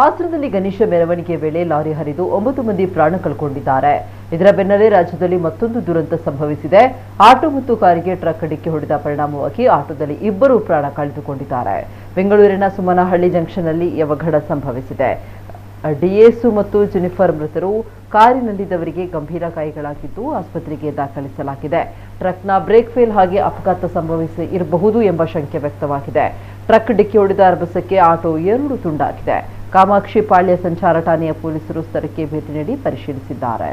ಹಾಸನದಲ್ಲಿ ಗಣೇಶ ಮೆರವಣಿಗೆ ವೇಳೆ ಲಾರಿ ಹರಿದು 9 ಮಂದಿ ಪ್ರಾಣ ಕಳ್ಕೊಂಡಿದ್ದಾರೆ. ಇದರ ಬೆನ್ನಲ್ಲೇ ರಾಜ್ಯದಲ್ಲಿ ಮತ್ತೊಂದು ದುರಂತ ಸಂಭವಿಸಿದೆ. ಆಟೋ ಮತ್ತು ಕಾರಿಗೆ ಟ್ರಕ್ ಡಿಕ್ಕಿ ಹೊಡೆದ ಪರಿಣಾಮವಾಗಿ ಆಟೋದಲ್ಲಿ 2 ಪ್ರಾಣ ಕಳೆದುಕೊಂಡಿದ್ದಾರೆ. ಬೆಂಗಳೂರಿನ ಸುಮನಹಳ್ಳಿ ಜಂಕ್ಷನ್ನಲ್ಲಿ ಈ ಅವಘಡ ಸಂಭವಿಸಿದೆ. ಡಿಯೇಸು ಮತ್ತು ಜೆನಿಫರ್ ಮೃತರು. ಕಾರಿನಲ್ಲಿದ್ದವರಿಗೆ ಗಂಭೀರ ಗಾಯಗಳಾಗಿದ್ದು ಆಸ್ಪತ್ರೆಗೆ ದಾಖಲಿಸಲಾಗಿದೆ. ಟ್ರಕ್ನ ಬ್ರೇಕ್ ಫೇಲ್ ಆಗಿ ಅಪಘಾತ ಸಂಭವಿಸಿರಬಹುದು ಎಂಬ ಶಂಕೆ ವ್ಯಕ್ತವಾಗಿದೆ. ಟ್ರಕ್ ಡಿಕ್ಕಿ ಹೊಡೆದ ರಭಸಕ್ಕೆ ಆಟೋ 2 ತುಂಡಾಗಿದೆ. ಕಾಮಾಕ್ಷಿ ಪಾಳ್ಯ ಸಂಚಾರ ಠಾಣೆಯ ಪೊಲೀಸರು ಸ್ಥಳಕ್ಕೆ ಭೇಟಿ ನೀಡಿ ಪರಿಶೀಲಿಸಿದ್ದಾರೆ.